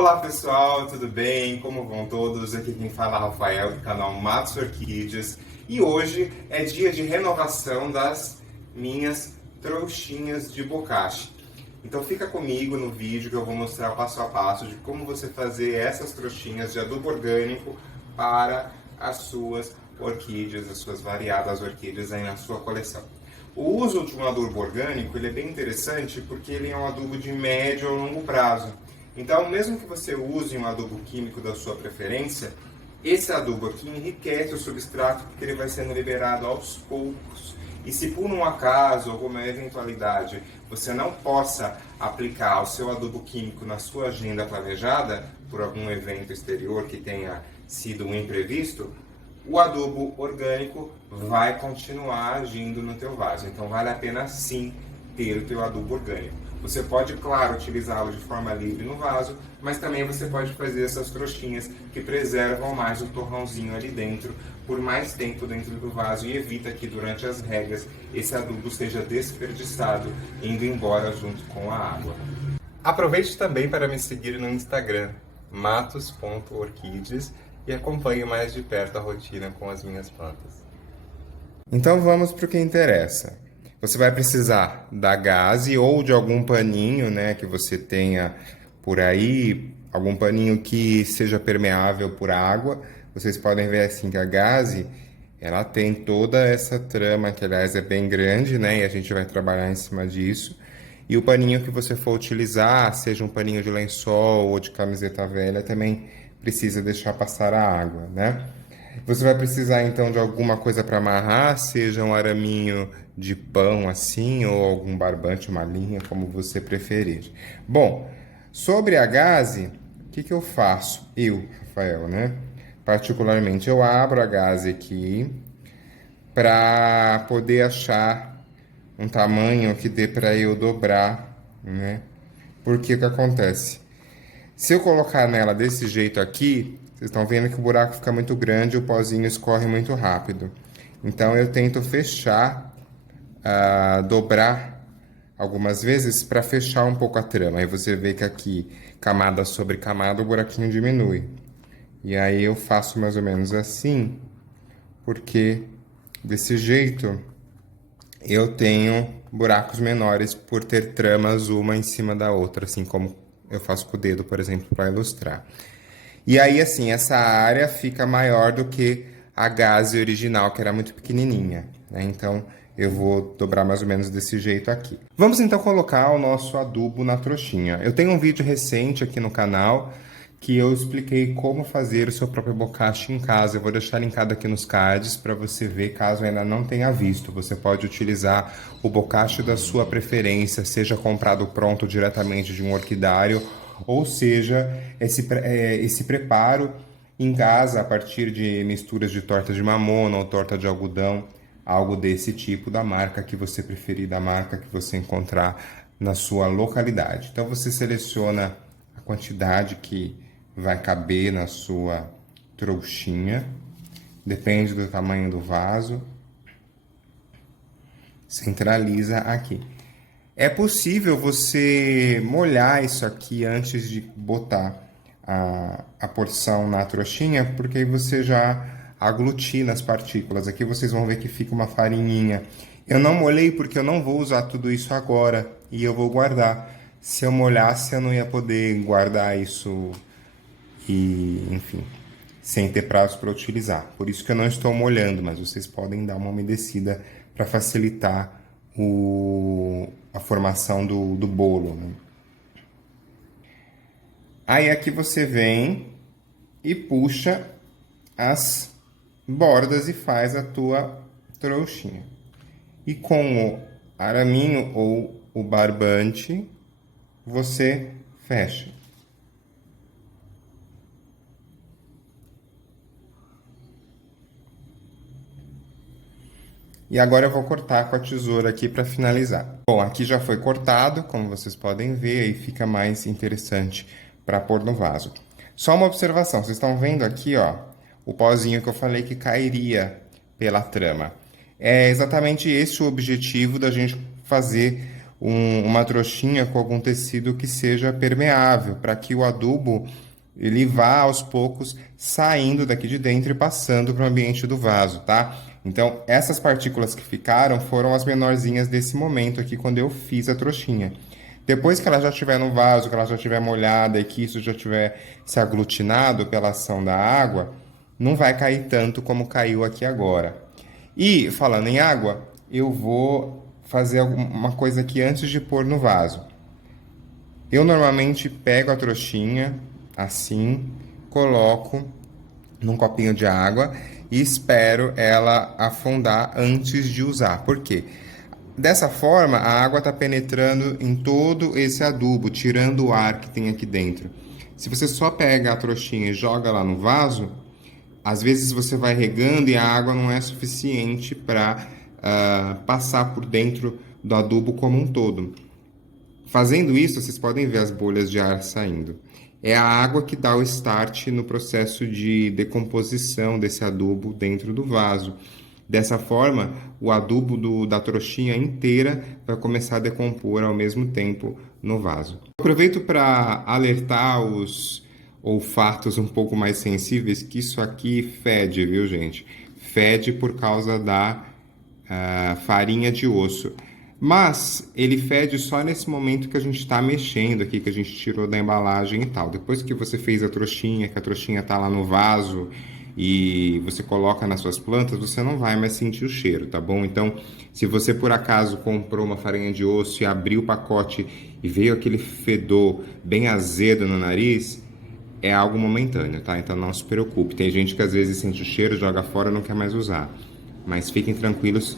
Olá pessoal, tudo bem? Como vão todos? Aqui quem fala é Rafael do canal Matos Orquídeas e hoje é dia de renovação das minhas trouxinhas de bocashi. Então fica comigo no vídeo que eu vou mostrar passo a passo de como você fazer essas trouxinhas de adubo orgânico para as suas orquídeas, as suas variadas orquídeas aí na sua coleção. O uso de um adubo orgânico ele é bem interessante porque ele é um adubo de médio a longo prazo. Então, mesmo que você use um adubo químico da sua preferência, esse adubo aqui enriquece o substrato porque ele vai sendo liberado aos poucos. E se por um acaso, alguma eventualidade, você não possa aplicar o seu adubo químico na sua agenda planejada, por algum evento exterior que tenha sido um imprevisto, o adubo orgânico vai continuar agindo no teu vaso. Então vale a pena sim ter o teu adubo orgânico. Você pode, claro, utilizá-lo de forma livre no vaso, mas também você pode fazer essas trouxinhas que preservam mais o torrãozinho ali dentro por mais tempo dentro do vaso e evita que durante as regas esse adubo seja desperdiçado indo embora junto com a água. Aproveite também para me seguir no Instagram, matos.orquídeas, e acompanhe mais de perto a rotina com as minhas plantas. Então vamos para o que interessa. Você vai precisar da gaze ou de algum paninho, né, que você tenha por aí, algum paninho que seja permeável por água. Vocês podem ver assim que a gaze, ela tem toda essa trama, que aliás é bem grande, né, e a gente vai trabalhar em cima disso. E o paninho que você for utilizar, seja um paninho de lençol ou de camiseta velha, também precisa deixar passar a água, né? Você vai precisar então de alguma coisa para amarrar, seja um araminho de pão assim, ou algum barbante, uma linha, como você preferir. Bom, sobre a gaze, o que eu faço? Eu, Rafael, né? Particularmente, eu abro a gaze aqui para poder achar um tamanho que dê para eu dobrar, né? Porque o que acontece? Se eu colocar nela desse jeito aqui, vocês estão vendo que o buraco fica muito grande e o pozinho escorre muito rápido. Então eu tento fechar, dobrar algumas vezes para fechar um pouco a trama. Aí você vê que aqui, camada sobre camada, o buraquinho diminui. E aí eu faço mais ou menos assim, porque desse jeito eu tenho buracos menores por ter tramas uma em cima da outra, assim como eu faço com o dedo, por exemplo, para ilustrar. E aí, assim, essa área fica maior do que a gaze original, que era muito pequenininha, né? Então, eu vou dobrar mais ou menos desse jeito aqui. Vamos, então, colocar o nosso adubo na trouxinha. Eu tenho um vídeo recente aqui no canal que eu expliquei como fazer o seu próprio bocashi em casa. Eu vou deixar linkado aqui nos cards para você ver, caso ainda não tenha visto. Você pode utilizar o bocashi da sua preferência, seja comprado pronto diretamente de um orquidário, ou seja, esse preparo em casa a partir de misturas de torta de mamona ou torta de algodão, algo desse tipo, da marca que você preferir, da marca que você encontrar na sua localidade. Então você seleciona a quantidade que vai caber na sua trouxinha, depende do tamanho do vaso, centraliza aqui. É possível você molhar isso aqui antes de botar a porção na trouxinha, porque aí você já aglutina as partículas. Aqui vocês vão ver que fica uma farinhinha. Eu não molhei porque eu não vou usar tudo isso agora e eu vou guardar. Se eu molhasse, eu não ia poder guardar isso e, enfim, sem ter prazo para utilizar. Por isso que eu não estou molhando, mas vocês podem dar uma umedecida para facilitar a formação do bolo, né? Aí aqui você vem e puxa as bordas e faz a tua trouxinha. E com o araminho ou o barbante, você fecha. E agora eu vou cortar com a tesoura aqui para finalizar. Bom, aqui já foi cortado, como vocês podem ver, aí fica mais interessante para pôr no vaso. Só uma observação, vocês estão vendo aqui, ó, o pozinho que eu falei que cairia pela trama. É exatamente esse o objetivo da gente fazer uma trouxinha com algum tecido que seja permeável, para que o adubo ele vá aos poucos saindo daqui de dentro e passando para o ambiente do vaso, tá? Então, essas partículas que ficaram foram as menorzinhas desse momento aqui, quando eu fiz a trouxinha. Depois que ela já estiver no vaso, que ela já estiver molhada e que isso já tiver se aglutinado pela ação da água, não vai cair tanto como caiu aqui agora. E, falando em água, eu vou fazer uma coisa aqui antes de pôr no vaso. Eu normalmente pego a trouxinha, assim, coloco num copinho de água e espero ela afundar antes de usar. Por quê? Dessa forma, a água está penetrando em todo esse adubo, tirando o ar que tem aqui dentro. Se você só pega a trouxinha e joga lá no vaso, às vezes você vai regando e a água não é suficiente para passar por dentro do adubo como um todo. Fazendo isso, vocês podem ver as bolhas de ar saindo. É a água que dá o start no processo de decomposição desse adubo dentro do vaso. Dessa forma, o adubo da trouxinha inteira vai começar a decompor ao mesmo tempo no vaso. Aproveito para alertar os olfatos um pouco mais sensíveis que isso aqui fede, viu, gente? Fede por causa da farinha de osso. Mas ele fede só nesse momento que a gente está mexendo aqui, que a gente tirou da embalagem e tal. Depois que você fez a trouxinha, que a trouxinha está lá no vaso e você coloca nas suas plantas, você não vai mais sentir o cheiro, tá bom? Então, se você por acaso comprou uma farinha de osso e abriu o pacote e veio aquele fedor bem azedo no nariz, é algo momentâneo, tá? Então não se preocupe. Tem gente que às vezes sente o cheiro, joga fora e não quer mais usar. Mas fiquem tranquilas,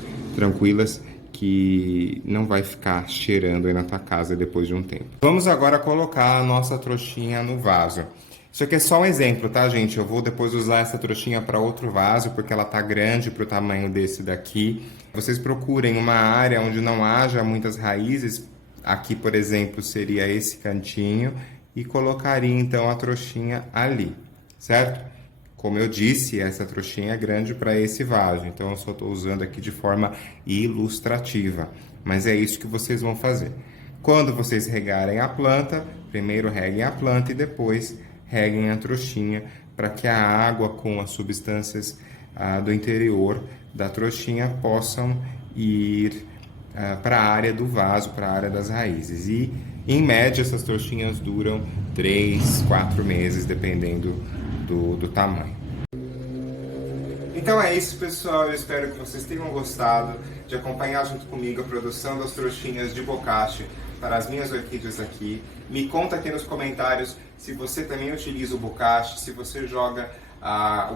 que não vai ficar cheirando aí na tua casa depois de um tempo. Vamos agora colocar a nossa trouxinha no vaso. Isso aqui é só um exemplo, tá, gente? Eu vou depois usar essa trouxinha para outro vaso, porque ela tá grande para o tamanho desse daqui. Vocês procurem uma área onde não haja muitas raízes. Aqui, por exemplo, seria esse cantinho. E colocaria, então, a trouxinha ali, certo? Como eu disse, essa trouxinha é grande para esse vaso, então eu só estou usando aqui de forma ilustrativa. Mas é isso que vocês vão fazer. Quando vocês regarem a planta, primeiro reguem a planta e depois reguem a trouxinha, para que a água com as substâncias do interior da trouxinha possam ir para a área do vaso, para a área das raízes. E, em média, essas trouxinhas duram 3, 4 meses, dependendo do tamanho. Então é isso, pessoal. Eu espero que vocês tenham gostado de acompanhar junto comigo a produção das trouxinhas de bokashi para as minhas orquídeas aqui. Me conta aqui nos comentários se você também utiliza o bokashi, se você joga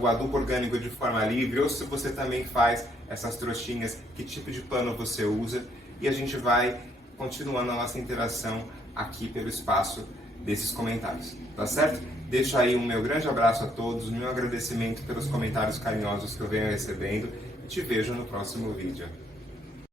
o adubo orgânico de forma livre ou se você também faz essas trouxinhas, que tipo de pano você usa. E a gente vai continuando a nossa interação aqui pelo espaço desses comentários, tá certo? Deixo aí um meu grande abraço a todos, meu agradecimento pelos comentários carinhosos que eu venho recebendo e te vejo no próximo vídeo.